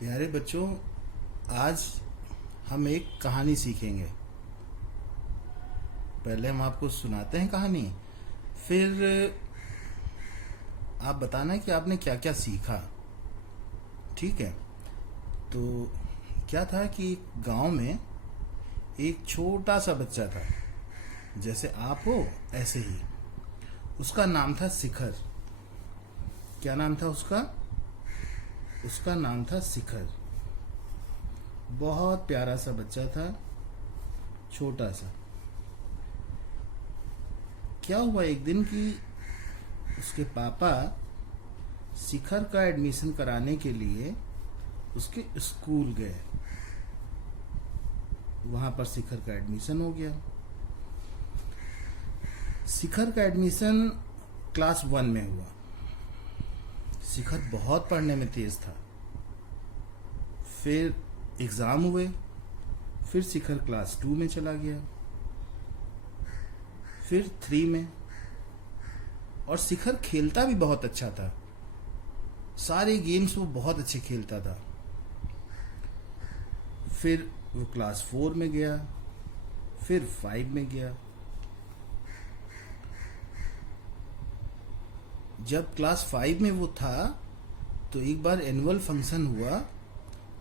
प्यारे बच्चों, आज हम एक कहानी सीखेंगे। पहले हम आपको सुनाते हैं कहानी, फिर आप बताना कि आपने क्या क्या सीखा। ठीक है? तो क्या था कि गांव में एक छोटा सा बच्चा था, जैसे आप हो ऐसे ही। उसका नाम था शिखर। क्या नाम था उसका? उसका नाम था शिखर। बहुत प्यारा सा बच्चा था, छोटा सा। क्या हुआ एक दिन कि उसके पापा शिखर का एडमिशन कराने के लिए उसके स्कूल गए। वहां पर शिखर का एडमिशन हो गया। शिखर का एडमिशन क्लास 1 में हुआ। शिखर बहुत पढ़ने में तेज था। फिर एग्जाम हुए, फिर शिखर क्लास 2 में चला गया, फिर 3 में। और शिखर खेलता भी बहुत अच्छा था। सारे गेम्स वो बहुत अच्छे खेलता था। फिर वो क्लास 4 में गया, फिर 5 में गया। जब क्लास 5 में वो था तो एक बार एनुअल फंक्शन हुआ,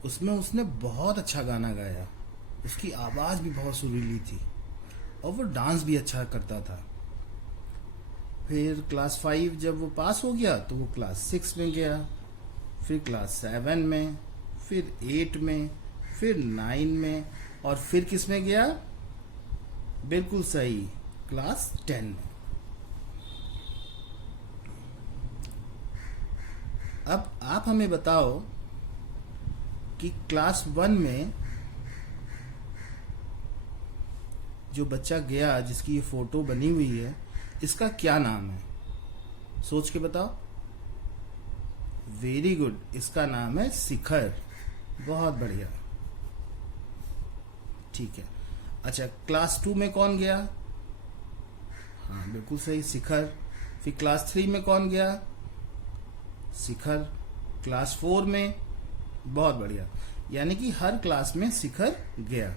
उसमें उसने बहुत अच्छा गाना गाया। उसकी आवाज़ भी बहुत सुरीली थी और वो डांस भी अच्छा करता था। फिर क्लास 5 जब वो पास हो गया तो वो क्लास 6 में गया, फिर क्लास 7 में, फिर 8 में, फिर 9 में, और फिर किस में गया? बिल्कुल सही, क्लास 10 में। अब आप हमें बताओ कि क्लास 1 में जो बच्चा गया, जिसकी ये फोटो बनी हुई है, इसका क्या नाम है? सोच के बताओ। वेरी गुड, इसका नाम है शिखर। बहुत बढ़िया। ठीक है। अच्छा, क्लास 2 में कौन गया? हाँ, बिल्कुल सही, शिखर। फिर क्लास 3 में कौन गया? शिखर। क्लास 4 में? बहुत बढ़िया। यानी कि हर क्लास में शिखर गया।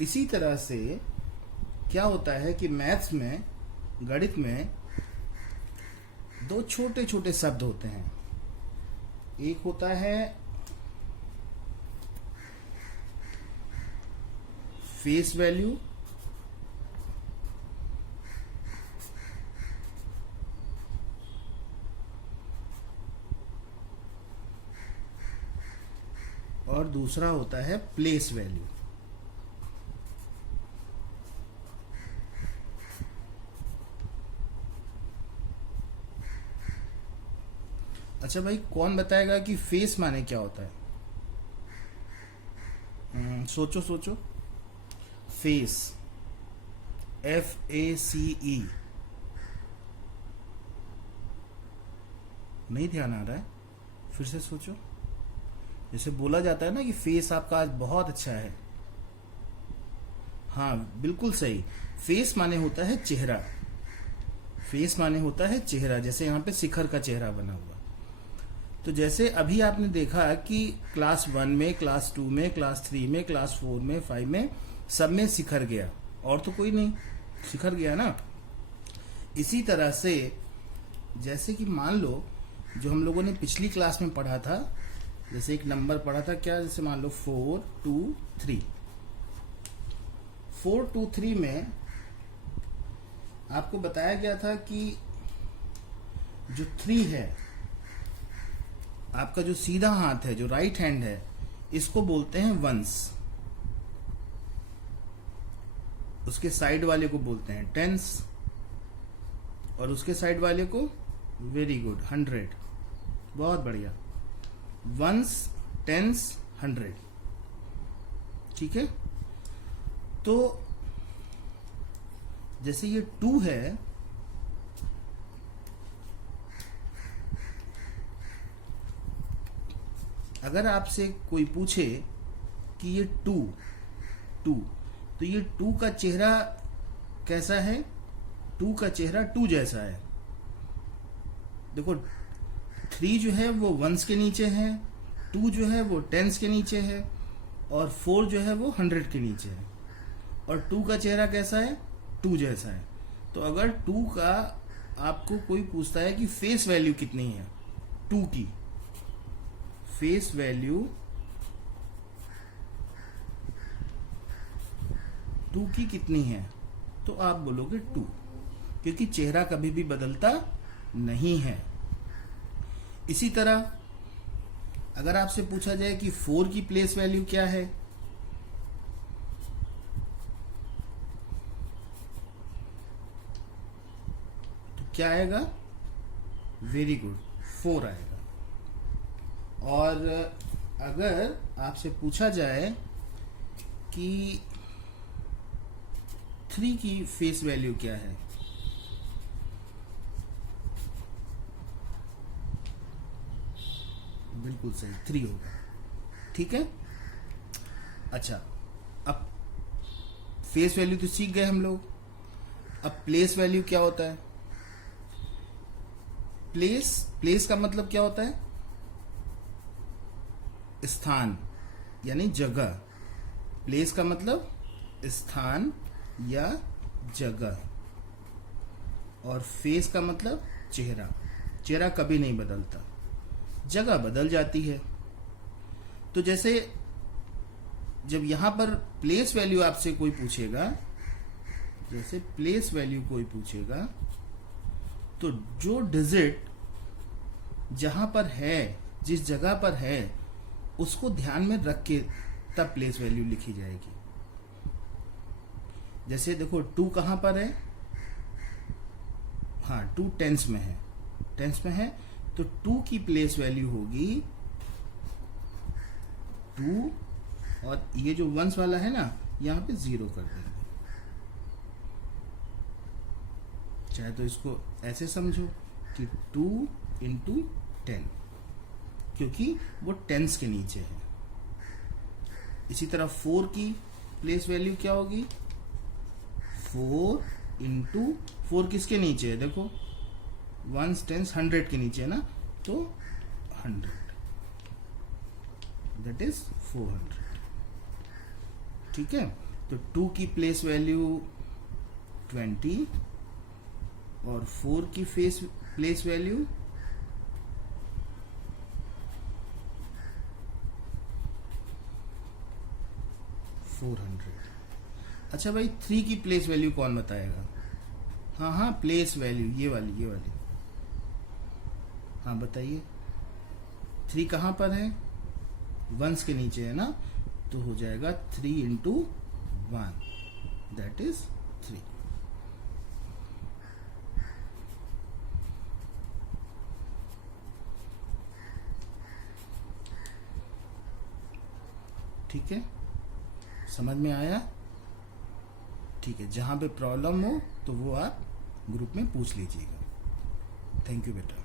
इसी तरह से क्या होता है कि मैथ्स में, गणित में दो छोटे छोटे शब्द होते हैं। एक होता है फेस वैल्यू, और दूसरा होता है प्लेस वैल्यू। अच्छा भाई, कौन बताएगा कि फेस माने क्या होता है? सोचो सोचो। Face, FACE। नहीं ध्यान आ रहा है? फिर से सोचो। जैसे बोला जाता है ना कि फेस आपका आज बहुत अच्छा है। हाँ, बिल्कुल सही। फेस माने होता है चेहरा। फेस माने होता है चेहरा, जैसे यहाँ पे शिखर का चेहरा बना हुआ। तो जैसे अभी आपने देखा कि क्लास 1 में, क्लास 2 में, क्लास 3 में, क्लास 4 में, 5 में, सब में शिखर गया, और तो कोई नहीं, शिखर गया ना। इसी तरह से जैसे कि मान लो, जो हम लोगों ने पिछली क्लास में पढ़ा था, जैसे एक नंबर पढ़ा था, क्या? जैसे मान लो 4 2 3। 4 2 3 में आपको बताया गया था कि जो 3 है, आपका जो सीधा हाथ है, जो राइट हैंड है, इसको बोलते हैं वंस। उसके साइड वाले को बोलते हैं टेंस, और उसके साइड वाले को, वेरी गुड, 100। बहुत बढ़िया। Ones, tens, 100। ठीक है? तो जैसे ये 2 है, अगर आपसे कोई पूछे कि ये 2 2, तो ये 2 का चेहरा कैसा है? 2 का चेहरा 2 जैसा है। देखो, 3 जो है वो वंस के नीचे है, 2 जो है वो टेंस के नीचे है और 4 जो है वो 100 के नीचे है। और 2 का चेहरा कैसा है? 2 जैसा है। तो अगर 2 का आपको कोई पूछता है कि फेस वैल्यू कितनी है 2 की, फेस वैल्यू 2 की कितनी है, तो आप बोलोगे 2, क्योंकि चेहरा कभी भी बदलता नहीं है। इसी तरह अगर आपसे पूछा जाए कि 4 की प्लेस वैल्यू क्या है, तो क्या आएगा? वेरी गुड, 4 आएगा। और अगर आपसे पूछा जाए कि 3 की फेस वैल्यू क्या है, बिल्कुल सही, 3 होगा। ठीक है। अच्छा, अब फेस वैल्यू तो सीख गए हम लोग। अब प्लेस वैल्यू क्या होता है? प्लेस का मतलब क्या होता है? स्थान यानी जगह। प्लेस का मतलब स्थान या जगह, और फेस का मतलब चेहरा। चेहरा कभी नहीं बदलता, जगह बदल जाती है। तो जैसे जब यहां पर प्लेस वैल्यू आपसे कोई पूछेगा, जैसे प्लेस वैल्यू कोई पूछेगा, तो जो डिजिट जहां पर है, जिस जगह पर है, उसको ध्यान में रख के तब प्लेस वैल्यू लिखी जाएगी। जैसे देखो 2 कहां पर है? हाँ, 2 टेंस में है, टेंस में है, तो 2 की प्लेस वैल्यू होगी 2, और ये जो वंस वाला है ना, यहां पे 0 कर देंगे। चाहे तो इसको ऐसे समझो कि 2 इंटू 10, क्योंकि वो टेंस के नीचे है। इसी तरह 4 की प्लेस वैल्यू क्या होगी? 4 इंटू 4 किसके नीचे है? देखो वंस टेंस 100 के नीचे है ना, तो 100, दैट इज 400। ठीक है। तो 2 की प्लेस वैल्यू 20 और 4 की प्लेस वैल्यू 400। अच्छा भाई, 3 की प्लेस वैल्यू कौन बताएगा? हाँ, प्लेस वैल्यू ये वाली हाँ बताइए। 3 कहां पर है? वंस के नीचे है ना, तो हो जाएगा 3 इंटू 1, दैट इज 3। ठीक है, समझ में आया? ठीक है, जहां पे प्रॉब्लम हो तो वो आप ग्रुप में पूछ लीजिएगा। थैंक यू बेटा।